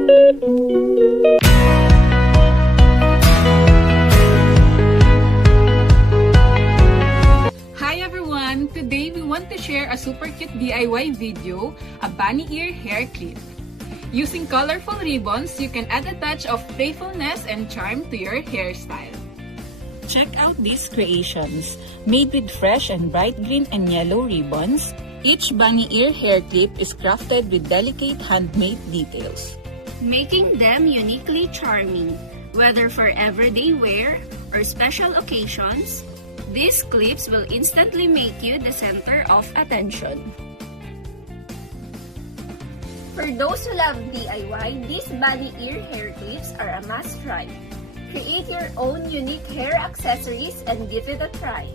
Hi everyone! Today we want to share a super cute DIY video, a bunny ear hair clip. Using colorful ribbons, you can add a touch of playfulness and charm to your hairstyle. Check out these creations. Made with fresh and bright green and yellow ribbons, each bunny ear hair clip is crafted with delicate handmade details, making them uniquely charming. Whether for everyday wear or special occasions, these clips will instantly make you the center of attention. For those who love DIY, these bunny ear hair clips are a must try. Create your own unique hair accessories and give it a try.